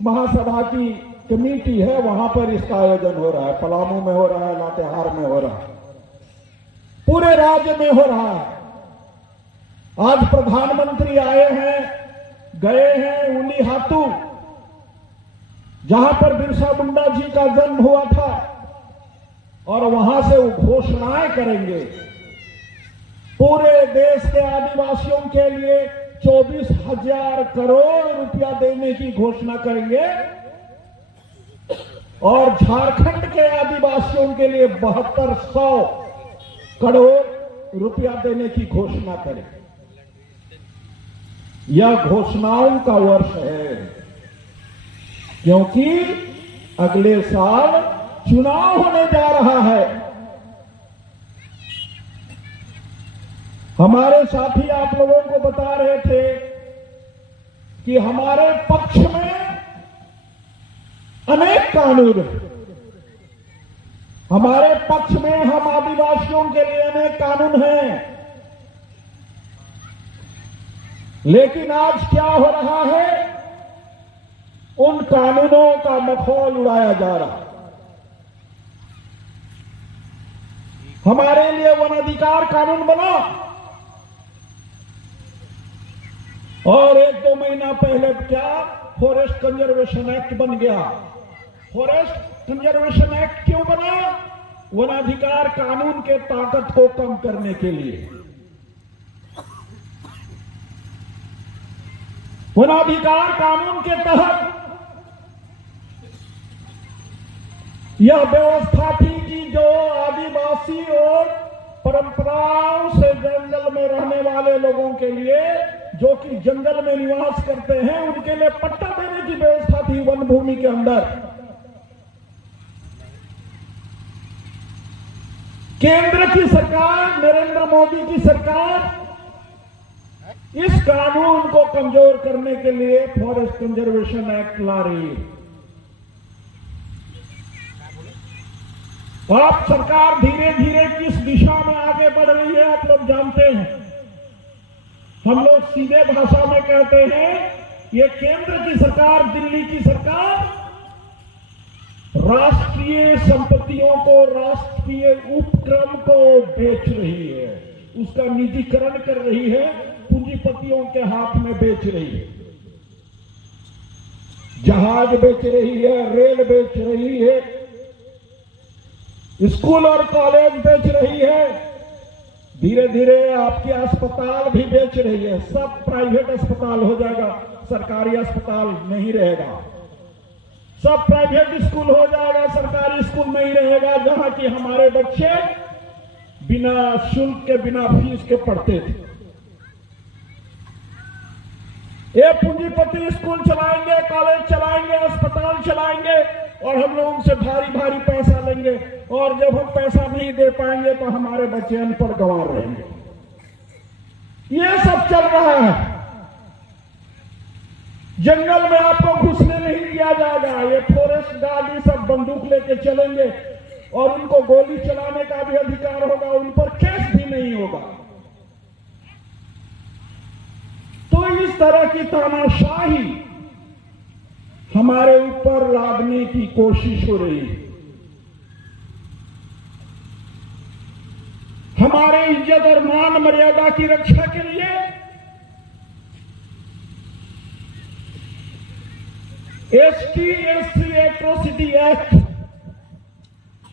महासभा की कमेटी है वहां पर इसका आयोजन हो रहा है। पलामू में हो रहा है, लातेहार में हो रहा है, पूरे राज्य में हो रहा है। आज प्रधानमंत्री आए हैं, गए हैं उली हातू, जहां पर बिरसा मुंडा जी का जन्म हुआ था, और वहां से वो घोषणाएं करेंगे। पूरे देश के आदिवासियों के लिए 24,000 करोड़ रुपया देने की घोषणा करेंगे और झारखंड के आदिवासियों के लिए 7200 करोड़ रुपया देने की घोषणा करेंगे। यह घोषणाओं का वर्ष है, क्योंकि अगले साल चुनाव होने जा रहा है। हमारे साथी आप लोगों को बता रहे थे कि हमारे पक्ष में अनेक कानून हैं। हमारे पक्ष में हम आदिवासियों के लिए अनेक कानून हैं, लेकिन आज क्या हो रहा है, उन कानूनों का मखौल उड़ाया जा रहा है। हमारे लिए वन अधिकार कानून बना और 1-2 महीना पहले क्या फॉरेस्ट कंजर्वेशन एक्ट बन गया। फॉरेस्ट कंजर्वेशन एक्ट क्यों बना? वन अधिकार कानून के ताकत को कम करने के लिए। वन अधिकार कानून के तहत यह व्यवस्था थी कि जो आदिवासी और परंपराओं से जंगल में रहने वाले लोगों के लिए, जो कि जंगल में निवास करते हैं, उनके लिए पट्टा देने की व्यवस्था थी वन भूमि के अंदर। केंद्र की सरकार, नरेंद्र मोदी की सरकार इस कानून को कमजोर करने के लिए फॉरेस्ट कंजर्वेशन एक्ट ला रही है। आप सरकार धीरे धीरे किस दिशा में आगे बढ़ रही है आप लोग जानते हैं। हम लोग सीधे भाषा में कहते हैं, ये केंद्र की सरकार, दिल्ली की सरकार राष्ट्रीय संपत्तियों को, राष्ट्रीय उपक्रम को बेच रही है, उसका निजीकरण कर रही है, पूंजीपतियों के हाथ में बेच रही है। जहाज बेच रही है, रेल बेच रही है, स्कूल और कॉलेज बेच रही है, धीरे धीरे आपके अस्पताल भी बेच रही है। सब प्राइवेट अस्पताल हो जाएगा, सरकारी अस्पताल नहीं रहेगा। सब प्राइवेट स्कूल हो जाएगा, सरकारी स्कूल नहीं रहेगा, जहां कि हमारे बच्चे बिना शुल्क के, बिना फीस के पढ़ते थे। ये पूंजीपति स्कूल चलाएंगे, कॉलेज चलाएंगे, अस्पताल चलाएंगे और हम लोगों से भारी भारी पैसा लेंगे, और जब हम पैसा नहीं दे पाएंगे तो हमारे बच्चे अनपढ़ गंवार रहेंगे। ये सब चल रहा है। जंगल में आपको घुसने नहीं दिया जाएगा। ये फॉरेस्ट गार्ड ये सब बंदूक लेके चलेंगे और उनको गोली चलाने का भी अधिकार होगा, उन पर केस भी नहीं होगा। तो इस तरह की तानाशाही हमारे ऊपर लादने की कोशिश हो रही है। हमारे इज्जत और मान मर्यादा की रक्षा के लिए ST/SC एट्रोसिटी एक्ट,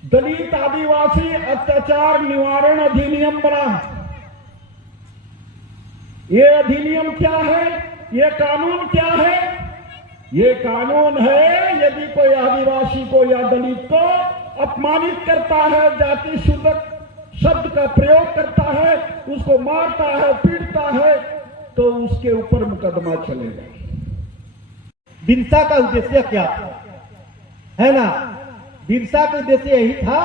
दलित आदिवासी अत्याचार निवारण अधिनियम बना। ये अधिनियम क्या है? ये कानून क्या है? ये कानून है, यदि कोई आदिवासी को या दलित को अपमानित करता है, जाति सूचक शब्द का प्रयोग करता है, उसको मारता है, पीटता है, तो उसके ऊपर मुकदमा चलेगा। बिरसा का उद्देश्य क्या था? है ना, बिरसा का उद्देश्य यही था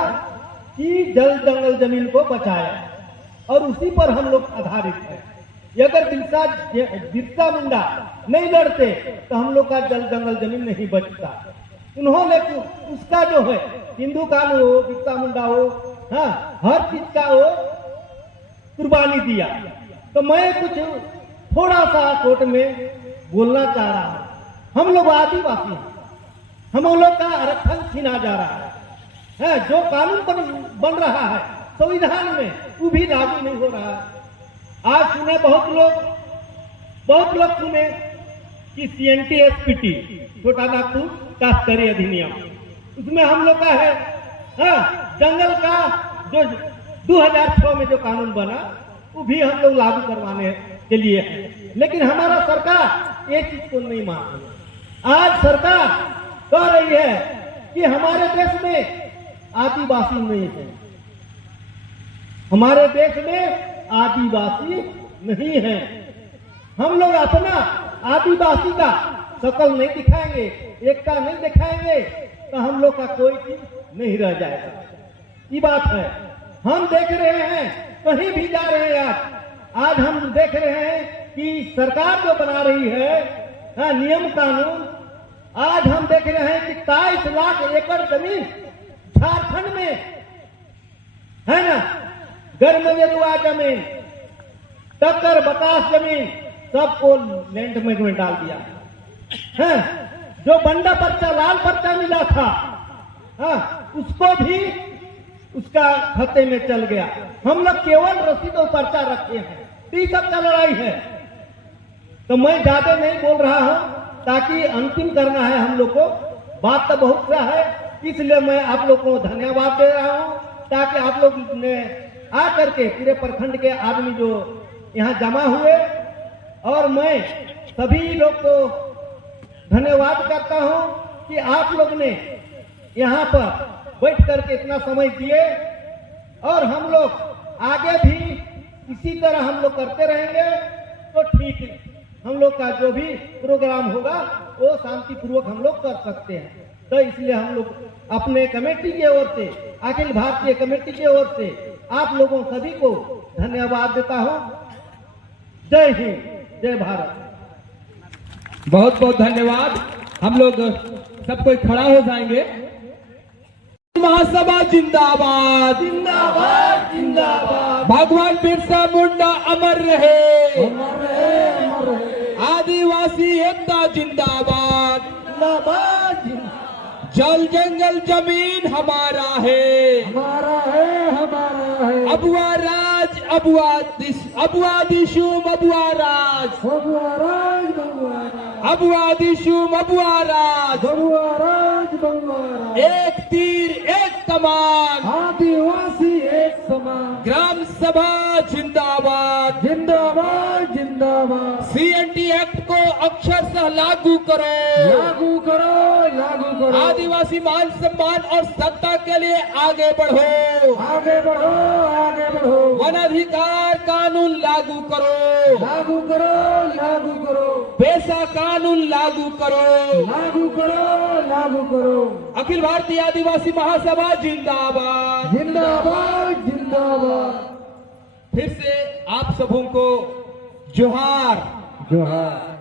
कि जल जंगल जमीन को बचाया, और उसी पर हम लोग आधारित है। अगर बिरसा मुंडा नहीं लड़ते तो हम लोग का जल जंगल जमीन नहीं बचता। उन्होंने उसका जो है, हिंदू कानून हो, बिरसा मुंडा हो, हाँ, हर चीज का वो कुर्बानी दिया। तो मैं कुछ थोड़ा सा कोर्ट में बोलना चाह रहा हूं। हम लोग आदिवासी हैं, हम लोग का आरक्षण छीना जा रहा है। जो कानून बन रहा है संविधान में, वो भी लागू नहीं हो रहा है। आज सुने बहुत लोग सुने कि CNT/SPT, छोटा नागपुर काश्तकारी अधिनियम, उसमें हम लोग का है, हाँ, जंगल का जो 2006 में जो कानून बना, वो भी हम लोग लागू करवाने के लिए है। लेकिन हमारा सरकार ये चीज को नहीं मान रही। आज सरकार कह रही है कि हमारे देश में आदिवासी नहीं है, हमारे देश में आदिवासी नहीं है। हम लोग अपना आदिवासी का शकल नहीं दिखाएंगे, एकता नहीं दिखाएंगे, तो हम लोग का कोई चीज नहीं रह जाएगा। ये बात है। हम देख रहे हैं, कहीं भी जा रहे हैं, आज हम देख रहे हैं कि सरकार जो बना रही है, हाँ, नियम कानून, आज हम देख रहे हैं कि 23 लाख एकड़ जमीन झारखंड में है ना, गर्मजरुआ जमीन, टक्कर बतास जमीन, सबको लैंड में डाल दिया है। जो बंडा पर्चा, लाल पर्चा मिला था, हाँ, उसको भी उसका खाते में चल गया। हम लोग केवल रसीद और पर्चा रखे हैं। तो सबका लड़ाई है। तो मैं ज्यादा नहीं बोल रहा हूं, ताकि अंतिम करना है हम लोग को। बात तो बहुत सा है, इसलिए मैं आप लोग को धन्यवाद दे रहा हूं, ताकि आप लोग ने आकर के पूरे प्रखंड के आदमी जो यहाँ जमा हुए, और मैं सभी लोग को धन्यवाद करता हूं कि आप लोग ने यहाँ पर बैठ करके इतना समय दिए, और हम लोग आगे भी इसी तरह हम लोग करते रहेंगे तो ठीक है। हम लोग का जो भी प्रोग्राम होगा वो शांतिपूर्वक हम लोग कर सकते हैं। तो इसलिए हम लोग अपने कमेटी की ओर से, अखिल भारतीय कमेटी की ओर से आप लोगों सभी को धन्यवाद देता हूं। जय हिंद, जय भारत। बहुत बहुत धन्यवाद। हम लोग सब कोई खड़ा हो जाएंगे। महासभा जिंदाबाद, जिंदाबाद जिंदाबाद। भगवान बिरसा मुंडा अमर रहे, आदिवासी एकता जिंदाबाद, जिंदाबाद। जल जंगल जमीन हमारा है, हमारा है, हमारा है। अबुआ राज, अबुआ दिशुम, अबुआ राज, भगवा राज, भगवा राज। अबुआ दिशुम अबुआ राज, बबुआ राज, बबुआ राज। एक तीर एक कमान, आदिवासी एक समान। ग्राम सभा जिंदाबाद, जिंदाबाद जिंदाबाद। CNT एक्ट को अक्षरशः लागू करो, लागू करो, लागू करो। आदिवासी मान सम्मान और सत्ता के लिए आगे बढ़ो, आगे बढ़ो, आगे बढ़ो। वन अधिकार कानून लागू करो, लागू करो, लागू करो। पेशा कानून लागू करो, लागू करो, लागू करो। अखिल भारतीय आदिवासी महासभा जिंदाबाद। जिंदाबाद जिंदाबाद। फिर से आप सबों को जोहार। जोहार।